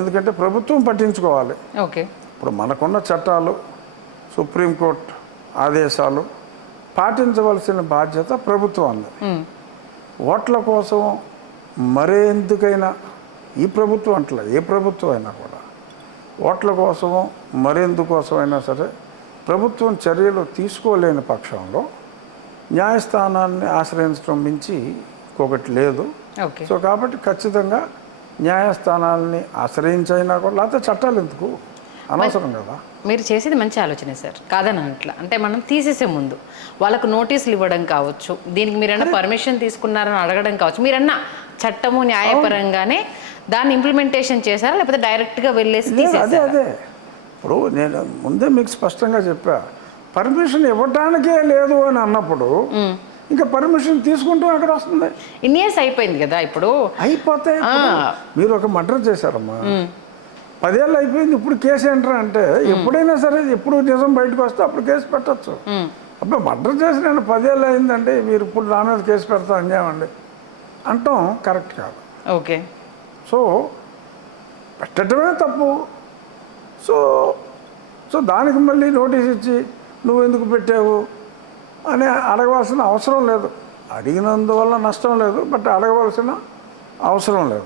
ఎందుకంటే ప్రభుత్వం పట్టించుకోవాలి. ఓకే. ఇప్పుడు మనకున్న చట్టాలు, సుప్రీంకోర్టు ఆదేశాలు పాటించవలసిన బాధ్యత ప్రభుత్వం అన్నది. ఓట్ల కోసం మరెందుకైనా, ఈ ప్రభుత్వం అంటలే, ఏ ప్రభుత్వం అయినా కూడా ఓట్ల కోసమో మరెందుకోసమైనా సరే ప్రభుత్వం చర్యలు తీసుకోలేని పక్షంలో న్యాయస్థానాన్ని ఆశ్రయించడం మించి ఇంకొకటి లేదు. సో కాబట్టి ఖచ్చితంగా న్యాయస్థానాలని ఆశ్రయించైనా కూడా, లేకపోతే చట్టాలు ఎందుకు, అనవసరం కదా. మీరు చేసేది మంచి ఆలోచనే సార్, కాదని అనట్లా. అంటే మనం తీసేసే ముందు వాళ్ళకు నోటీసులు ఇవ్వడం కావచ్చు, దీనికి మీరన్నా పర్మిషన్ తీసుకున్నారని అడగడం కావచ్చు, మీరన్నా చట్టము న్యాయపరంగానే దాన్ని ఇంప్లిమెంటేషన్ చేశారా, లేకపోతే డైరెక్ట్గా వెళ్ళేసి తీసేసారా? అదే ఇప్పుడు నేను ముందే మీకు స్పష్టంగా చెప్పా, పర్మిషన్ ఇవ్వటానికే లేదు అని అన్నప్పుడు ఇంకా పర్మిషన్ తీసుకుంటూ అక్కడ వస్తుంది. ఇన్ని ఇయర్స్ అయిపోయింది కదా, ఇప్పుడు అయిపోతే మీరు ఒక మర్డర్ చేశారమ్మా, 10 ఏళ్ళు అయిపోయింది, ఇప్పుడు కేసు ఏంటరా అంటే, ఎప్పుడైనా సరే ఎప్పుడు నిజం బయటకు వస్తే అప్పుడు కేసు పెట్టచ్చు. అప్పుడు మర్డర్ చేసిన 10 ఏళ్ళు అయిందండి, మీరు ఇప్పుడు నా మీద కేసు పెడతాం అన్యాయండి అంటాం కరెక్ట్ కాదు. ఓకే. సో పెట్టడమే తప్పు. సో సో దానికి మళ్ళీ నోటీస్ ఇచ్చి నువ్వు ఎందుకు పెట్టావు అని అడగవలసిన అవసరం లేదు. అడిగినందువల్ల నష్టం లేదు, బట్ అడగవలసిన అవసరం లేదు.